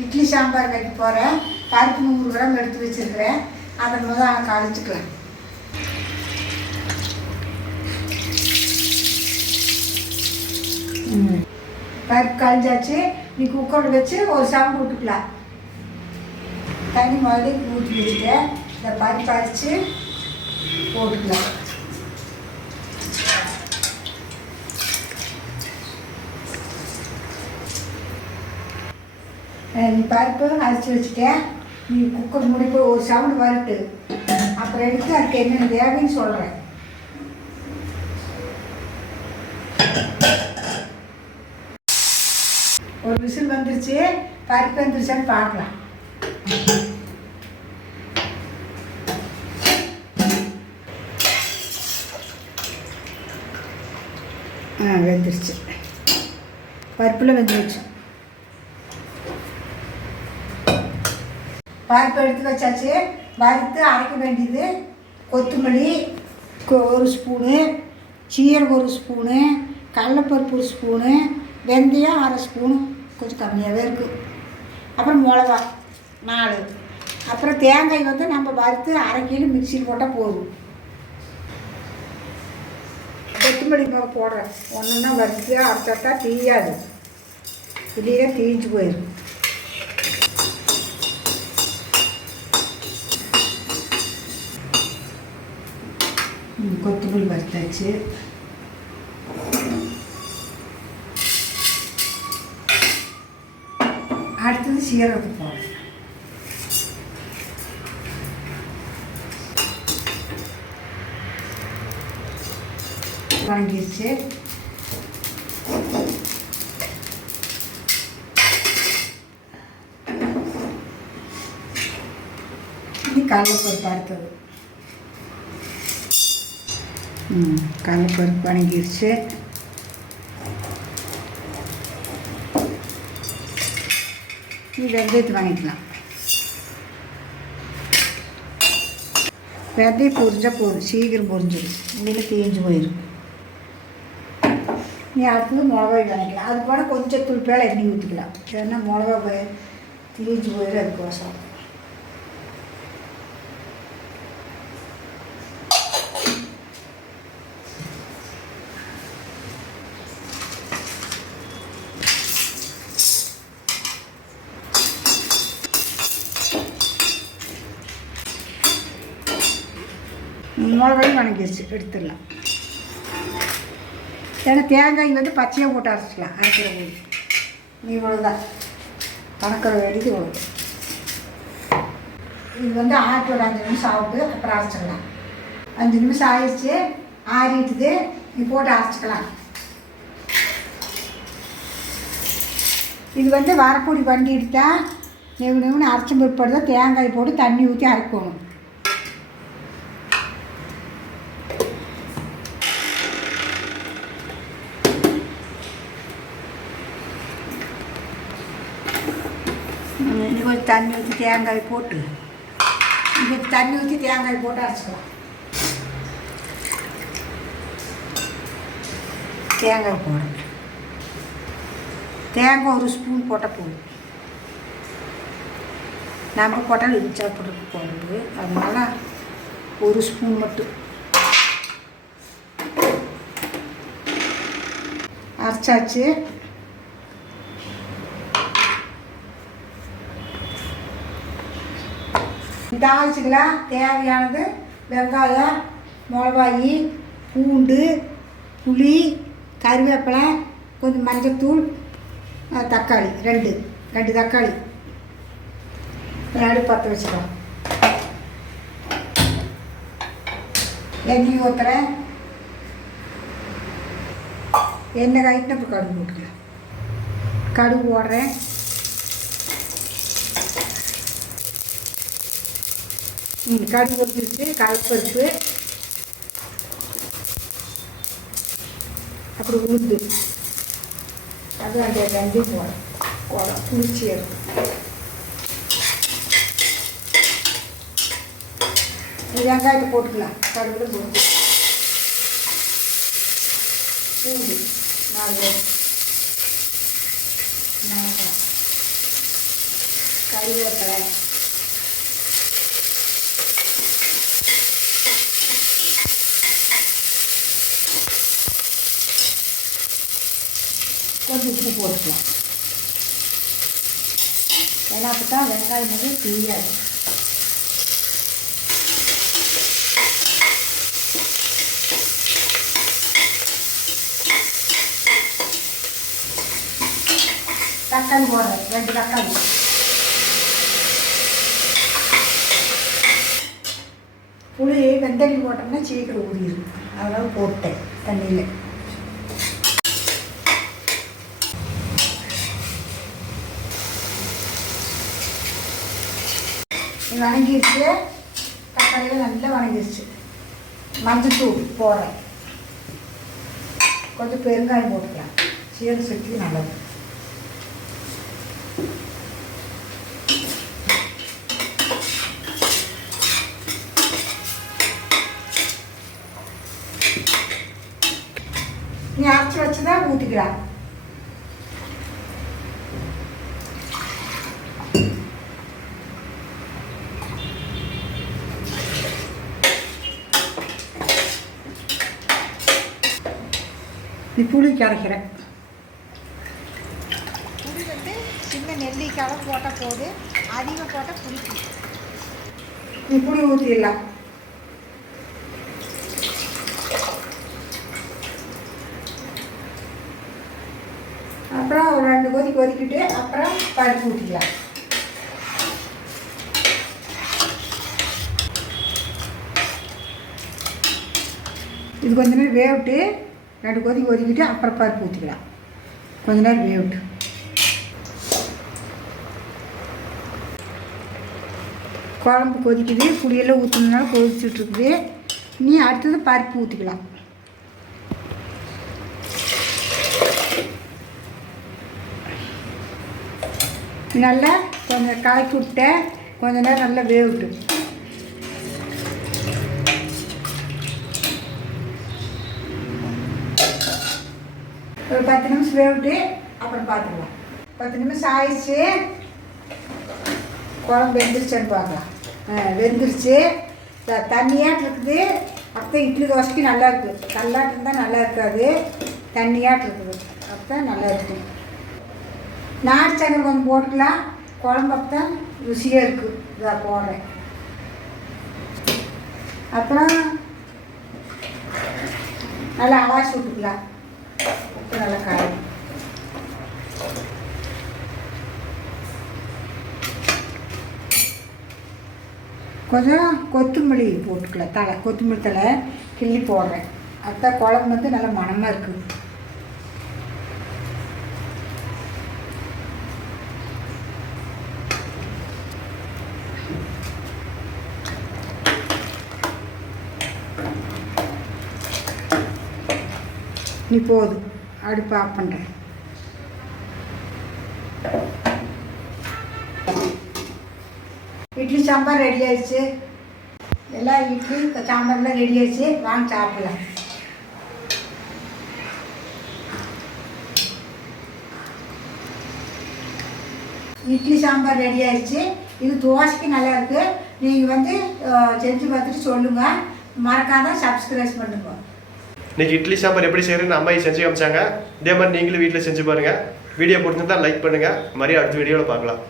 இட்லி சாம்பார் வைக்க போகிறேன். பருப்பு 100 கிராம் எடுத்து வச்சுருக்கிறேன். அதை முதல் கழிச்சுக்கலாம். பருப்பு கழிஞ்சாச்சு. நீ குக்கரில் வச்சு ஒரு சவுண்டு விட்டுக்கலாம். தண்ணி முதல்ல ஊற்றி வச்சுட்டேன். இந்த பருப்பு அரைச்சி போட்டுக்கலாம். நீ பருப்பு அரைச்சி வச்சுட்டேன். நீ குக்கர் மூடி போய் ஒரு சவுண்டு வரட்டு. அப்புறம் எடுத்து அதுக்கு என்னென்ன தேவைன்னு சொல்கிறேன். ஒரு விசில் வந்துருச்சு. பருப்பு வந்துருச்சான்னு பார்க்கலாம். வெந்துருச்சு. பருப்பில் வெந்துருச்சு. பருப்பு எடுத்து வச்சாச்சு. வறுத்து அரைக்க வேண்டியது கொத்தமல்லி 1 ஸ்பூனு, சீரகம் 1 ஸ்பூனு, கடலைப்பருப்பு 1 ஸ்பூனு, வெந்தயம் 1/2 ஸ்பூனு, கொஞ்சம் கம்மியாகவே இருக்குது. அப்புறம் மிளகா 4. அப்புறம் தேங்காய் வந்து நம்ம வறுத்து அரைக்கிலும் மிக்சியில் போட்டால் போதும். கொத்தமல்லி போடுறேன். ஒன்றுன்னா வறுத்து அரைச்சாட்டா தீயாது. இல்லையே தீஞ்சு போயிடும். கொத்தமல்லி வறுத்தாச்சு. அடுத்தது சீரகத்தை போடுறேன். வணங்கிடுச்சு. இது கடலைப்பருப்பு அடுத்தது. கடலைப்பருப்பு வணங்கிடுச்சு. நீ வெந்தயத்தை வாங்கிக்கலாம். வெந்தயம் பொரிஞ்சால் போதும். சீக்கிரம் பொரிஞ்சிடும். இல்லைன்னா தேஞ்சு போயிடும். நீ அடுத்தது மிளகாய் வாங்கிக்கலாம். அது போல் கொஞ்சம் தூள்பேல எண்ணெய் ஊற்றிக்கலாம். ஏன்னா மிளகா தீஞ்சு போயிடும். அதுக்கோசம் மிளகாயும் வணங்கிடுச்சு. எடுத்துடலாம். ஏன்னா தேங்காய் வந்து பச்சையாக போட்டு அரைச்சிக்கலாம். அரைக்கிற போது நீ இவ்வளோதான் கணக்கிற வேண்டியது இவ்வளோ. இது வந்து ஆட்டி ஒரு 5 நிமிஷம் ஆகுது. அப்புறம் அரைச்சிக்கலாம். 5 நிமிஷம் ஆயிடுச்சு. ஆறிட்டுது. நீ போட்டு அரைச்சிக்கலாம். இது வந்து வரப்பொடி பண்ணி எடுத்தால் நெவுன்னு அரைச்சி பிற்பாடு தான் தேங்காய் போட்டு தண்ணி ஊற்றி அரைக்கணும். கொஞ்சம் தண்ணி ஊற்றி தேங்காய் போட்டு அரைச்சிக்கலாம். தேங்காய் போடுறேன். தேங்காய் 1 ஸ்பூன் போட்டால் போதும். நம்ம போட்டால் இடிச்சா போட்டு போடுறது. அதனால் 1 ஸ்பூன் மட்டும் அரைச்சாச்சு. தாளிச்சிக்கலாம். தேவையானது வெங்காயம், மிளகாய், பூண்டு, புளி, கருவேப்பிலை, கொஞ்சம் மஞ்சத்தூள், தக்காளி 2 தக்காளி. அடுப்பு பற்ற வச்சுக்கலாம். எண்ணெய் ஊற்றுறேன். எண்ணெய் காய்ட்டு அப்புறம் கடுகு போட்டுக்கலாம். கடுகு போடுறேன். கடுகு ஊற்றிட்டு கடலைப்பருப்பு, அப்புறம் உளுந்து, அது அந்த 2 போடும் புளிச்சி இருக்கும். வெங்காயத்தை போட்டுக்கலாம். கடுகுல போட்டு பூண்டு 4 மிளகாய் கறிவேப்பிலை, கொஞ்சம் உப்பு போட்டுக்கலாம். ஏன்னா அப்போ தான் வெங்காயம் வந்து தீயாது. தக்காளி போடுறேன், 2 தக்காளி. புளி வெந்தண்ணி போட்டோம்னா சீக்கிரம் ஊறிடும், அதனால் போட்டேன் தண்ணியில். வணங்கிடுச்சு, தக்காளியில் நல்லா வணங்கிடுச்சு. மஞ்சத்தூள் போடுறேன், கொஞ்சம் பெருங்காயம் போட்டுக்கலாம், சீரக சக்திக்கு நல்லது. நீ அரைச்சி வச்சு தான் ஊற்றிக்கலாம். நீ புளி கரைக்கிறேன். புளி வந்து சின்ன நெல்லிக்காய் போட்டால் போது, அதிகம் போட்டால் புளிக்கும். நீ புளி ஊற்றிடலாம். அப்புறம் ஒரு 2 கொதி கொதிக்கிட்டு அப்புறம் பருப்பு ஊற்றிக்கலாம். இது கொஞ்ச நேரம் வேவிட்டு 2 கொதி கொதிக்கிட்டு அப்புறம் பருப்பு ஊற்றிக்கலாம். கொஞ்ச நேரம் வேவிட்டு குழம்பு கொதிக்குது, புளியெல்லாம் ஊற்றினாலும் கொதிச்சுட்ருக்குது. நீ அடுத்தது பருப்பு ஊற்றிக்கலாம். நல்லா கொஞ்சம் கலக்கி விட்டேன், கொஞ்ச நேரம் நல்லா வேவிட்டு. ஒரு 10 நிமிஷம் வேவிட்டு அப்புறம் பார்த்துக்கலாம். 10 நிமிஷம் ஆயிடுச்சு, குழம்பு வெந்துருச்சான்னு பார்க்கலாம். வெந்துருச்சு, தண்ணியாட்டு இருக்குது. அப்போ இட்லி தோசைக்கு நல்லா இருக்குது. கல்லாட்டு இருந்தால் நல்லா இருக்காது, தண்ணியாட்டு இருக்குது, அப்போ தான் நல்லா இருக்கும். நாட்டு சக்கரை கொஞ்சம் போட்டுக்கலாம், குழம்பு அப்போ தான் ருசியாக இருக்குது. இதை போடுறேன். அப்புறம் நல்லா அவாசி விட்டுக்கலாம், உப்பு நல்லா காயும். கொஞ்சம் கொத்தமல்லி போட்டுக்கலாம், கொத்தமல்லி தலை கிள்ளி போடுறேன். அதுதான் குழம்பு வந்து நல்லா மணமாக இருக்குது. நீ போதும், அடுப்பு ஆஃப் பண்ணுறேன். இட்லி சாம்பார் ரெடி ஆயிடுச்சு. எல்லாம் இட்லி சாம்பார்லாம் ரெடி ஆயிடுச்சு, வாங்க சாப்பிடலாம். இட்லி சாம்பார் ரெடி ஆயிடுச்சு. இது தோசைக்கு நல்லா இருக்குது. நீங்கள் வந்து செஞ்சு பார்த்துட்டு சொல்லுங்கள். மறக்காத சப்ஸ்கிரைப் பண்ணுங்க. இன்றைக்கி இட்லி சாம்பார் எப்படி செய்யறதுன்னு அம்மா செஞ்சு காமிச்சாங்க. இதே மாதிரி நீங்களும் வீட்டில் செஞ்சு பாருங்கள். வீடியோ பிடிச்சிருந்தா லைக் பண்ணுங்கள். மறுபடியும் அடுத்த வீடியோவில் பார்க்கலாம்.